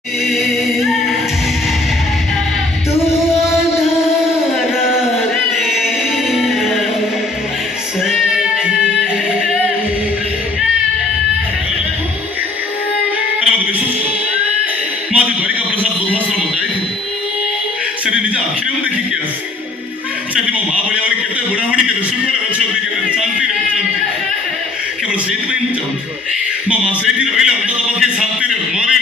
माजी द्वारिका प्रसाद बुद्धाश्रम जाइए से निज आखिरे मुझे देखिक आस से मो माँ भाई आगे केते बुढ़ाबुढ़ी के सुखरे अच्छा शांति केवल से चाहूँ मो माँ से रही अंत पक्षे शांति मरी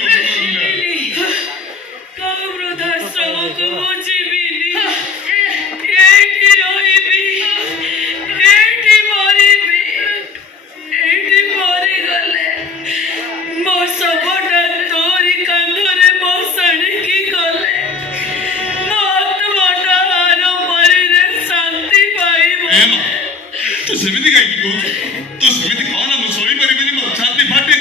तो सेमिति कहीं की कहूँ तो सेमिति कौन हम सोई परी बनी मत छाती फाटे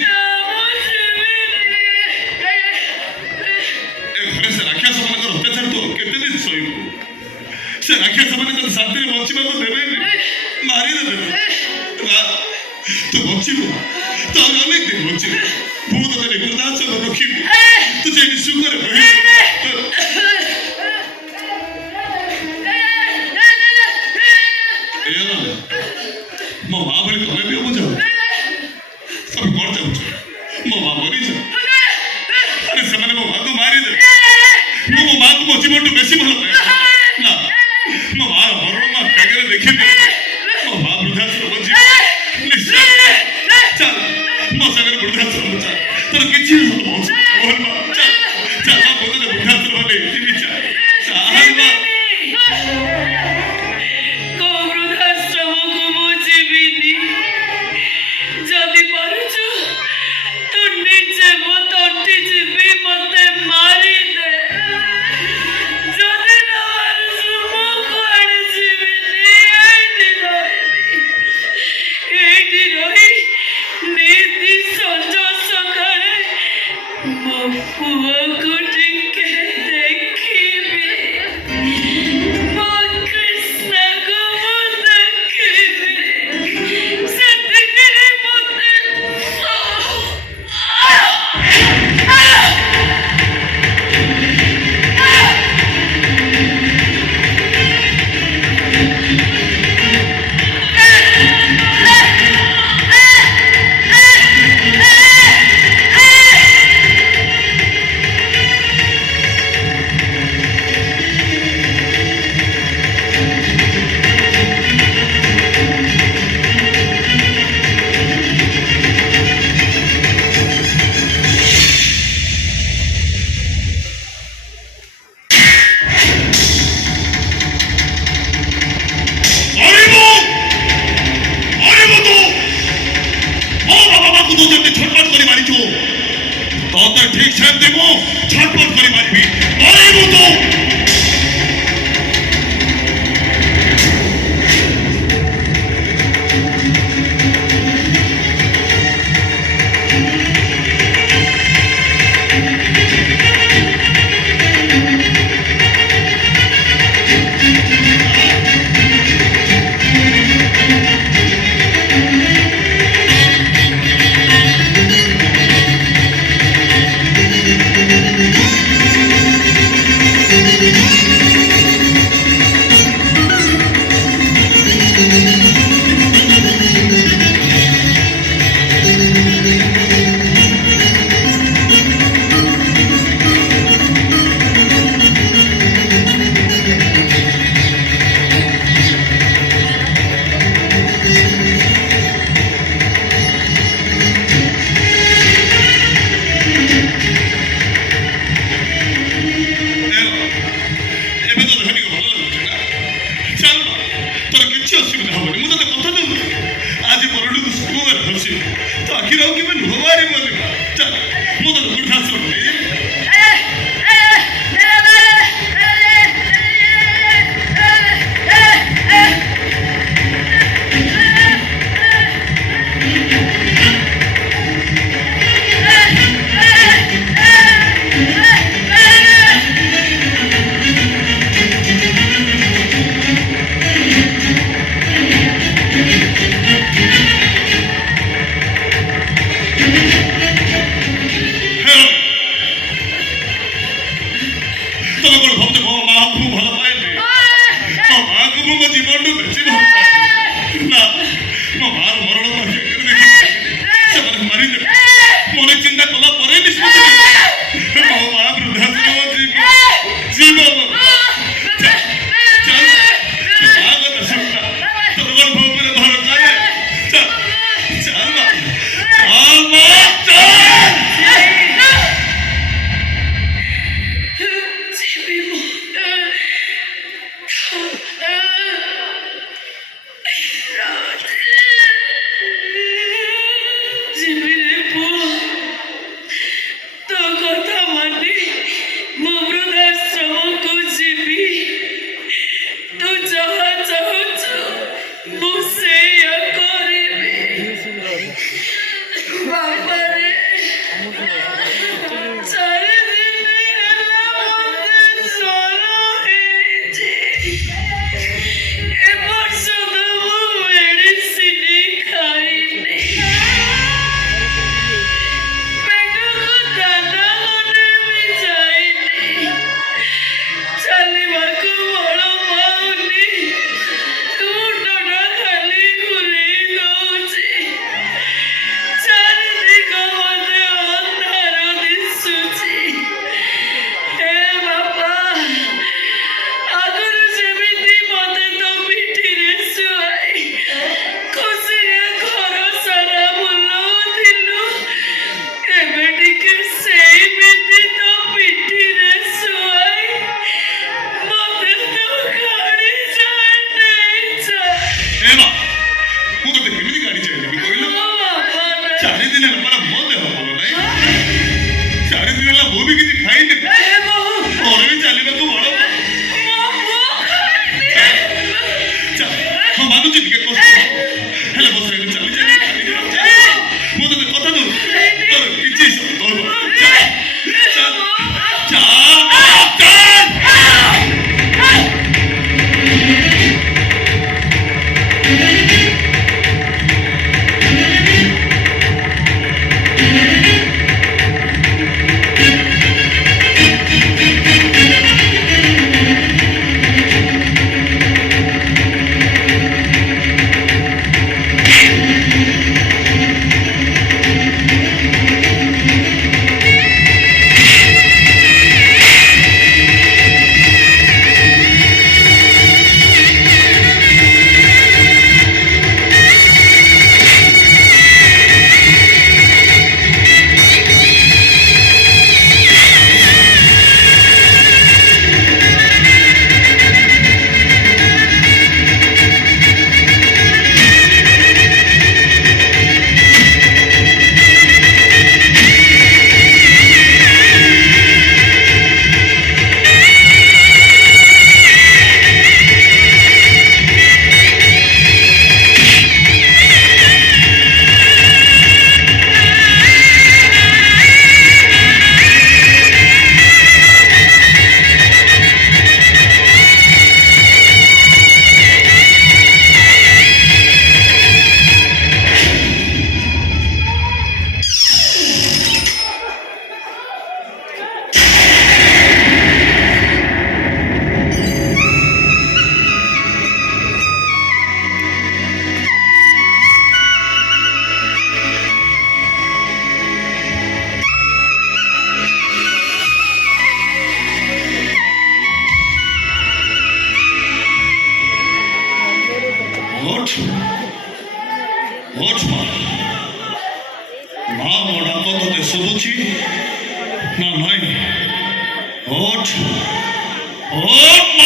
घरे से राखिया समान कर अत्याचार तो कितने दिन सोई से राखिया समान कर शांति में बच्ची बाबू देवे मारी दे तो बच्ची को तो अनेक दिन बच्ची भूत तेरे गुरदास से रखी तुझे विश्व करे मो माँ भाई तुम्हें भी हो जाओ सब मर जाओ मो माँ मरी जाओ अरे समय मो माँ को मारी दे मो माँ को मोची मोटू बेसी भलो ना मो माँ मरण माँ टैगरे देखी दे मो माँ वृद्धाश्रम बची चल मो सगर वृद्धाश्रम चल तर किछि हो मोहन माँ चल चल आप बोले वृद्धाश्रम ले इतनी चल चल माँ ठीक से देवो छटपट करी मारिबी अरे वो तो ତମେ କଣ ଭାବୁଛ ମୋ ମାଆକୁ ମୁଁ ଭଲ ପାଏନି? ମୋ ମାଆକୁ ମୁଁ ମୋ ଜୀବନଠୁ ବେଶୀ ଭଲ ପାଏ। ନା, ମୋ ମାଆର ମରଣ ସେମାନେ ମାରିଦେବେ। ମନେ ଚିନ୍ତା କଲା ପରେ ନିଷ୍ପତ୍ତି ନେବି। ମୋ ମାଆ ବୃଦ୍ଧାଶ୍ରମ ଯିବ। ମାଆ କଥା ଶୁଣନା, ତୋର ଗର୍ଭ ଉପରେ ଭରସା ନାହିଁ। ଚାଲ ମା, ଶୁଭୁଛି ନା ନାଇଁ? ଓଠ ଓଠ